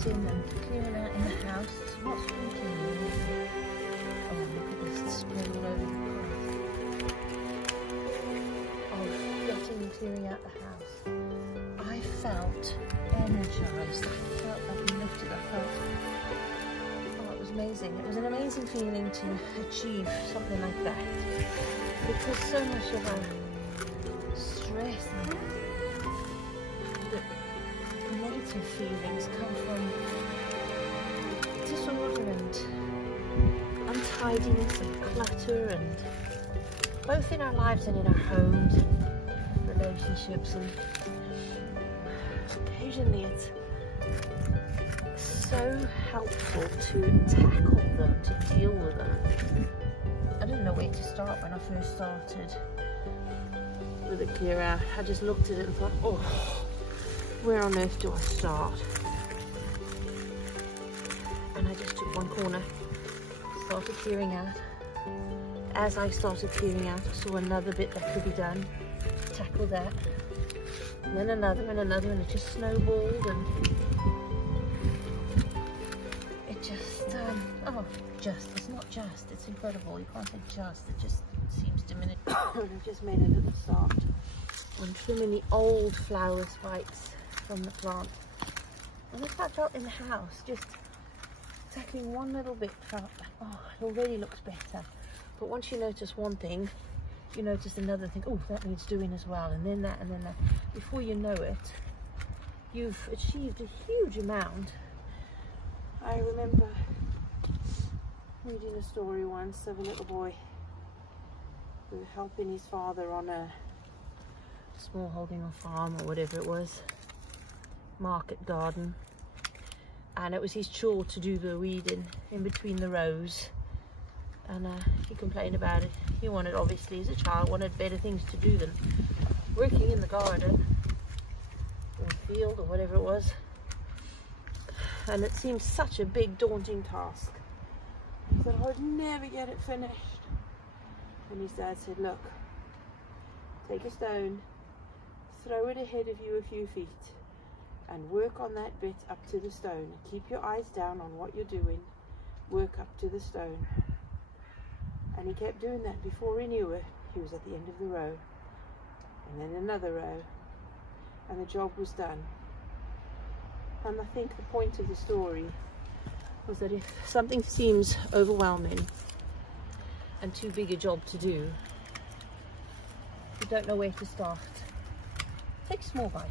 sorting and clearing out in the house. It's not sprinting. Oh, look at this, it's spreading all over the place. Of getting and clearing out the house. I felt energized. I felt uplifted. I felt, oh, it was amazing. It was an amazing feeling to achieve something like that. Because so much of our stress and the negative feelings come from disorder and untidiness and clutter, and both in our lives and in our homes and relationships, and occasionally it's so helpful to tackle them, to deal with them. I didn't know where to start when I first started with a clear out. I just looked at it and thought, oh, where on earth do I start? And I just took one corner, started clearing out. As I started clearing out, I saw another bit that could be done, tackle that, and then another and another, and it just snowballed, and it just, it's not just, it's incredible, you can't say just, it just seems diminished. And I just made a little start on trimming the old flower spikes from the plant. And that's how I felt in the house, just tackling one little bit, felt like, oh, it already looks better. But once you notice one thing, you notice another thing, oh, that needs doing as well, and then that, and then that. Before you know it, you've achieved a huge amount. I remember reading a story once of a little boy who was helping his father on a small holding or farm or whatever it was, market garden, and it was his chore to do the weeding in between the rows. And he complained about it. He wanted, obviously, as a child, wanted better things to do than working in the garden or field or whatever it was. And it seemed such a big, daunting task. He said, I would never get it finished. And his dad said, look, take a stone, throw it ahead of you a few feet, and work on that bit up to the stone. Keep your eyes down on what you're doing. Work up to the stone. And he kept doing that. Before he knew it, he was at the end of the row, and then another row, and the job was done. And I think the point of the story was that if something seems overwhelming and too big a job to do, you don't know where to start, take a small bite,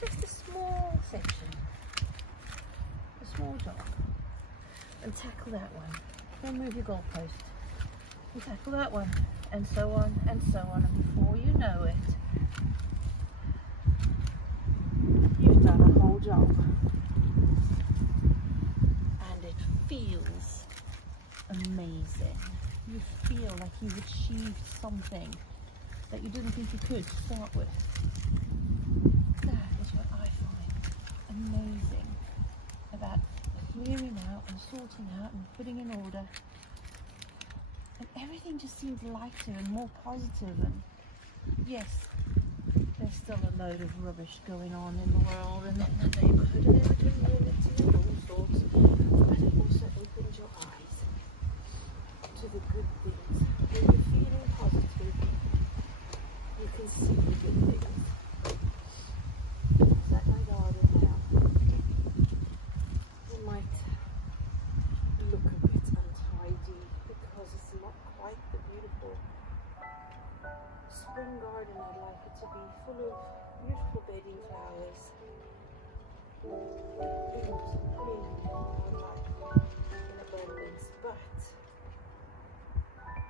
just a small section, a small job, and tackle that one. Then move your goalpost and tackle that one, and so on and so on, and before you know it, you've done a whole job. And it feels amazing. You feel like you've achieved something that you didn't think you could start with. That is what I find amazing about clearing out and sorting out and putting in order, and everything just seems lighter and more positive. And yes, there's still a load of rubbish going on in the world and in the neighbourhood and everything units and all sorts, but it also opens your eyes to the good things. When you're feeling positive, you can see the good things. Is that my garden now? It might look a bit untidy because it's not quite the beautiful spring garden I'd like it to be, full of beautiful bedding flowers, blooms and bloom in abundance. But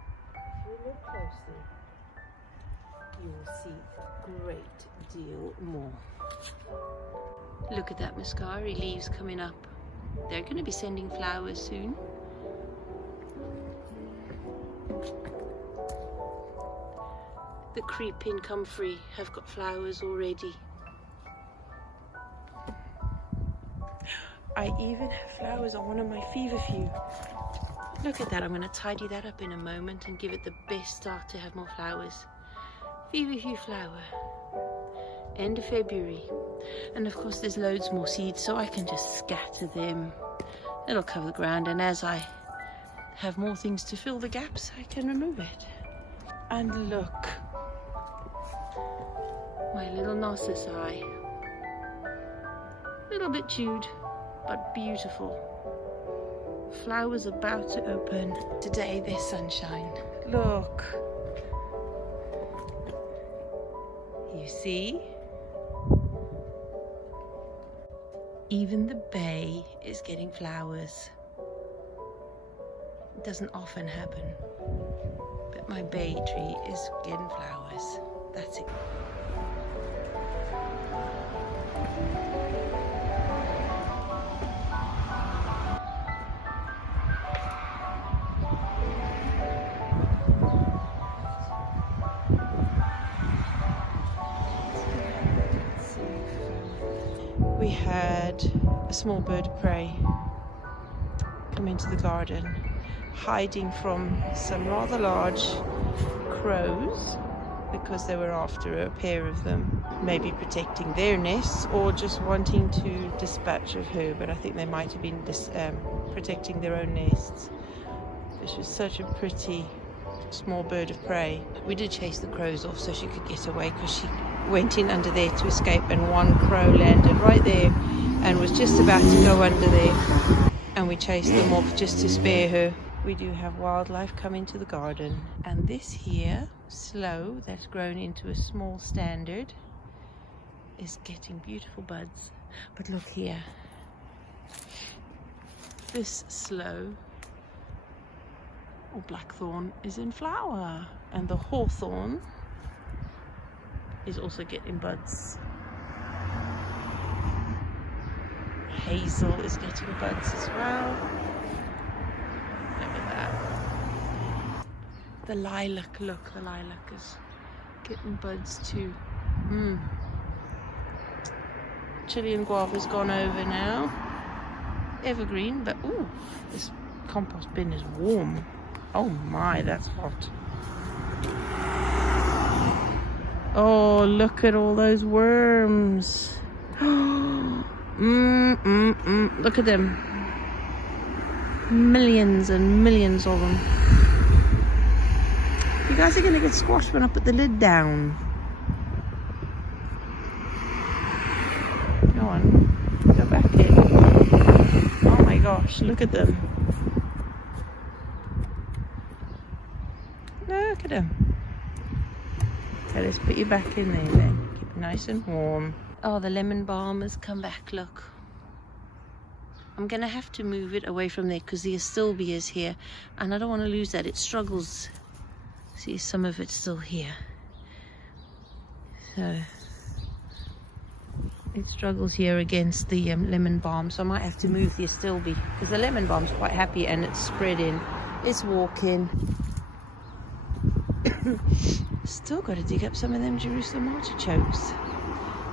if you look closely, you will see a great deal more. Look at that mascara leaves coming up. They're going to be sending flowers soon. The creeping comfrey have got flowers already. I even have flowers on one of my feverfew. Look at that. I'm going to tidy that up in a moment and give it the best start to have more flowers. Feverfew flower. end of February. And of course there's loads more seeds, so I can just scatter them. It'll cover the ground, and as I have more things to fill the gaps, I can remove it. And look, my little narcissi. A little bit chewed, but beautiful. Flowers about to open. Today there's sunshine. Look. You see? Even the bay is getting flowers. It doesn't often happen, but my bay tree is getting flowers. That's it. We had a small bird of prey come into the garden, hiding from some rather large crows because they were after a pair of them, maybe protecting their nests or just wanting to dispatch of her, but I think they might have been protecting their own nests. This was such a pretty small bird of prey. We did chase the crows off so she could get away, because she went in under there to escape, and one crow landed right there and was just about to go under there, and we chased them off just to spare her. We do have wildlife come into the garden, and this here sloe that's grown into a small standard is getting beautiful buds. But look here, this sloe or blackthorn is in flower, and the hawthorn is also getting buds. Hazel is getting buds as well. Look at that. The lilac, look, the lilac is getting buds too. Chilean guava's gone over now. Evergreen, but ooh, this compost bin is warm. Oh my, that's hot. Oh, look at all those worms. Look at them. Millions and millions of them. You guys are going to get squashed when I put the lid down. Go on. Go back in. Oh my gosh, look at them. Look at them. Okay, let's put you back in there then. Keep it nice and warm. Oh, the lemon balm has come back, look. I'm going to have to move it away from there because the astilbe is here, and I don't want to lose that. It struggles. See, some of it's still here. So it struggles here against the lemon balm, so I might have to move the astilbe because the lemon balm's quite happy and it's spreading. It's walking. Still got to dig up some of them Jerusalem artichokes.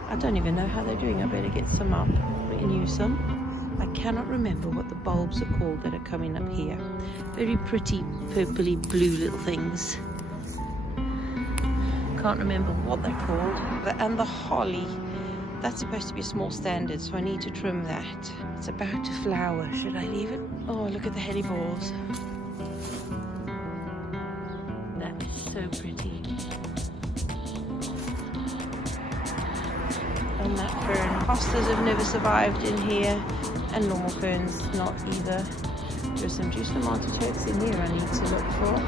I don't even know how they're doing. I better get some up. We can use some. I cannot remember what the bulbs are called that are coming up here. Very pretty purpley blue little things. Can't remember what they're called. And the holly, that's supposed to be a small standard, so I need to trim that. It's about to flower. Should I leave it? Oh, look at the heady balls. That is so pretty. And that fern. Hostas have never survived in here, and normal ferns not either. There's some Jerusalem artichokes in here I need to look for.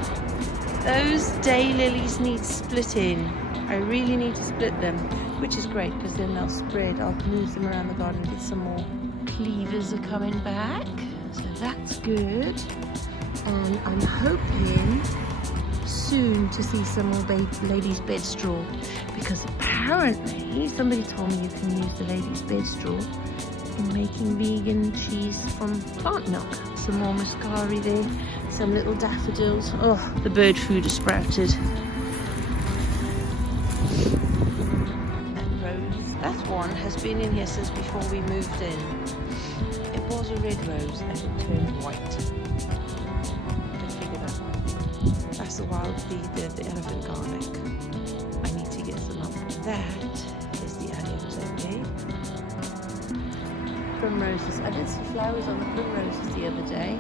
Those daylilies need splitting. I really need to split them, which is great because then they'll spread. I'll move them around the garden and get some more. Cleavers are coming back, so that's good. And I'm hoping soon to see some more ladies' bed straw, because apparently somebody told me you can use the ladies' bed straw in making vegan cheese from plant milk. Some more muscari there, some little daffodils. Oh, the bird food has sprouted. That rose, that one has been in here since before we moved in. It was a red rose and it turned white. That's the wild the elephant garlic. I need to get some up. That is the primroses. I did see flowers on the primroses the other day.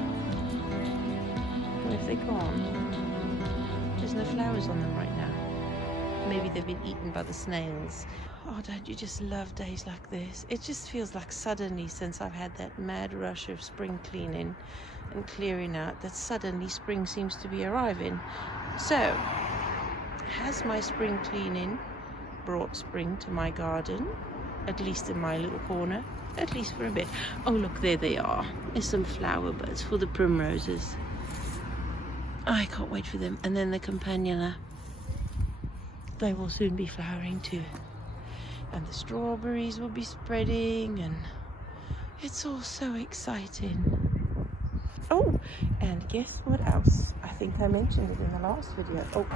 Where have they gone? There's no flowers on them right now. Maybe they've been eaten by the snails. Oh, don't you just love days like this? It just feels like suddenly, since I've had that mad rush of spring cleaning and clearing out, that suddenly spring seems to be arriving. So, has my spring cleaning brought spring to my garden? At least in my little corner? At least for a bit. Oh look, there they are. There's some flower buds for the primroses. I can't wait for them. And then the campanula. They will soon be flowering too. And the strawberries will be spreading, and it's all so exciting. Oh, and guess what else? I think I mentioned it in the last video. Oh,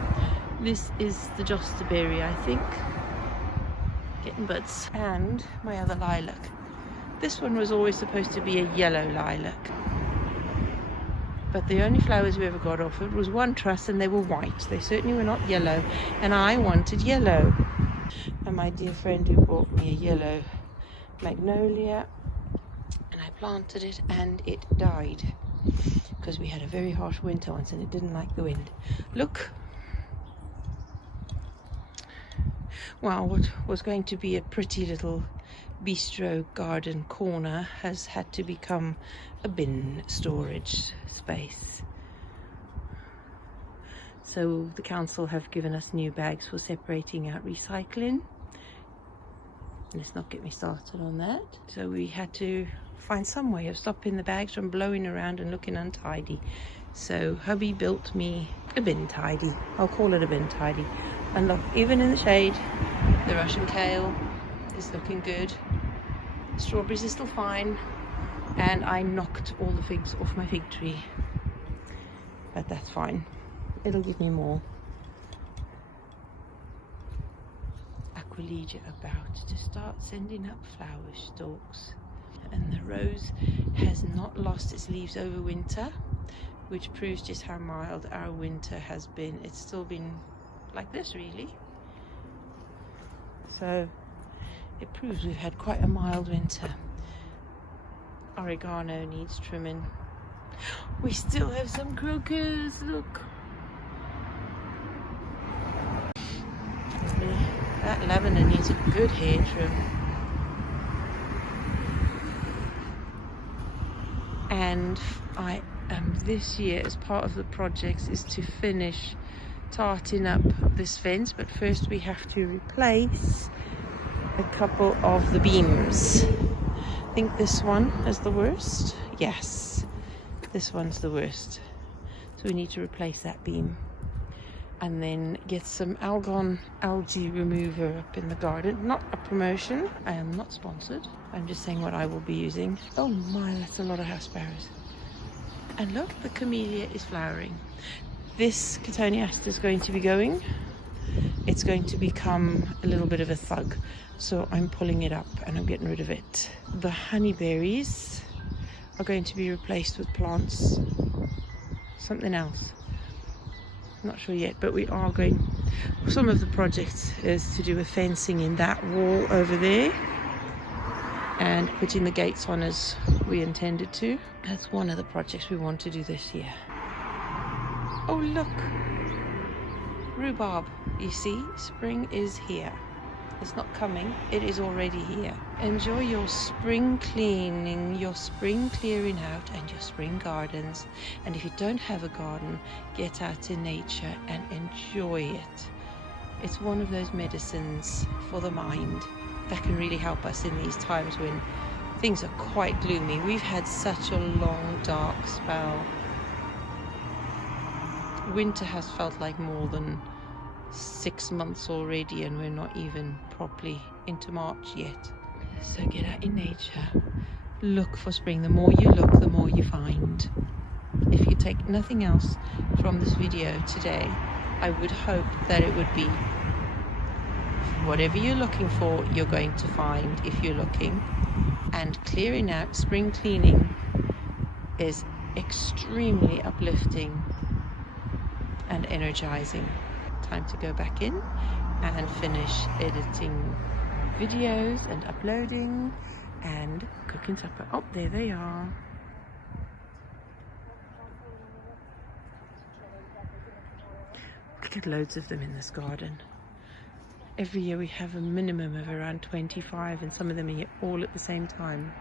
this is the jostaberry, I think. Getting buds. And my other lilac. This one was always supposed to be a yellow lilac. But the only flowers we ever got off it was one truss, and they were white. They certainly were not yellow, and I wanted yellow. And my dear friend who bought me a yellow magnolia, and I planted it, and it died because we had a very harsh winter once and it didn't like the wind. Look. Well, what was going to be a pretty little bistro garden corner has had to become a bin storage space. So the council have given us new bags for separating out recycling. Let's not get me started on that. So we had to find some way of stopping the bags from blowing around and looking untidy. So hubby built me a bin tidy. I'll call it a bin tidy. And look, even in the shade, the Russian kale is looking good. The strawberries are still fine. And I knocked all the figs off my fig tree. But that's fine. It'll give me more. Aquilegia about to start sending up flower stalks. And the rose has not lost its leaves over winter, which proves just how mild our winter has been. It's still been like this, really. So it proves we've had quite a mild winter. Oregano needs trimming. We still have some crocus, look. That lavender needs a good hair trim. And I am this year, as part of the projects, is to finish tarting up this fence, but first we have to replace a couple of the beams. I think this one is the worst. Yes, this one's the worst. So we need to replace that beam and then get some algae remover up in the garden. Not a promotion, I am not sponsored. I'm just saying what I will be using. Oh my, that's a lot of house sparrows. And look, the camellia is flowering. This Cotoneaster is going to be going. It's going to become a little bit of a thug. So I'm pulling it up and I'm getting rid of it. The honeyberries are going to be replaced with plants. Something else. Not sure yet, but we are going. Some of the project is to do with fencing in that wall over there and putting the gates on as we intended to. That's one of the projects we want to do this year. Oh look, rhubarb. You see, spring is here. It's not coming, it is already here. Enjoy your spring cleaning, your spring clearing out, and your spring gardens. And if you don't have a garden, get out in nature and enjoy it. It's one of those medicines for the mind that can really help us in these times when things are quite gloomy. We've had such a long, dark spell. Winter has felt like more than 6 months already, and we're not even properly into March yet. So get out in nature, look for spring. The more you look, the more you find. If you take nothing else from this video today, I would hope that it would be whatever you're looking for, you're going to find if you're looking. And clearing out, spring cleaning is extremely uplifting and energizing. Time to go back in and finish editing videos and uploading and cooking supper. Oh, there they are. We get loads of them in this garden. Every year we have a minimum of around 25, and some of them are here all at the same time.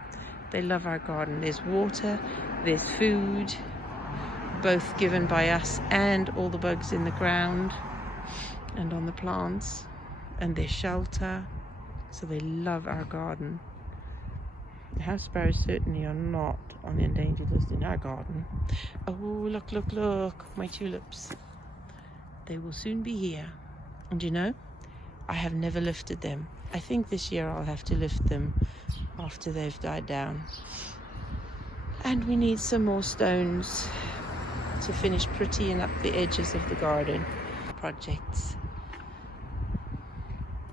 They love our garden. There's water, there's food, both given by us and all the bugs in the ground and on the plants, and there's shelter, so they love our garden. The house sparrows certainly are not on the endangered list in our garden. Oh, look, look, look, my tulips. They will soon be here. And you know, I have never lifted them. I think this year I'll have to lift them after they've died down. And we need some more stones to finish prettying up the edges of the garden projects.